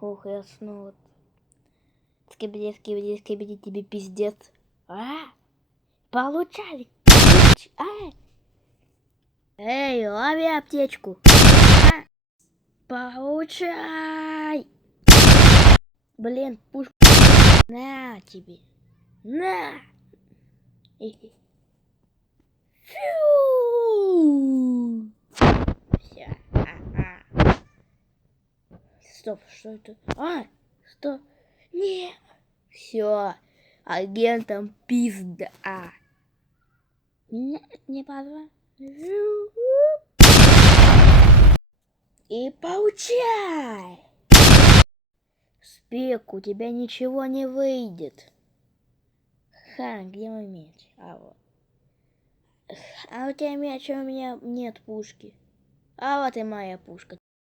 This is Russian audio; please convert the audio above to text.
Ух, я снова. Скибиди, скибиди, скибиди, тебе пиздец. Получай. Эй, лови аптечку. Получай. Блин, пушку. На тебе. На. Фью. Все. Стоп, что это? Стоп. Не. Все. Агентам пизда. Нет, не позвал. И получай. Спек, у тебя ничего не выйдет. Где мой меч? Вот. А у тебя меч, а у меня нет пушки. А вот и моя пушка.